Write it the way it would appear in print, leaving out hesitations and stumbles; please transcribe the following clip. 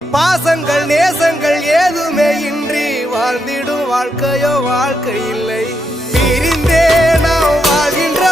பாசங்கள் நேசங்கள் ஏதுமே இன்றி வாழ்ந்திடும் வாழ்க்கையோ வாழ்க்கை இல்லை. பிரிந்தே நாம் வாழ்கின்ற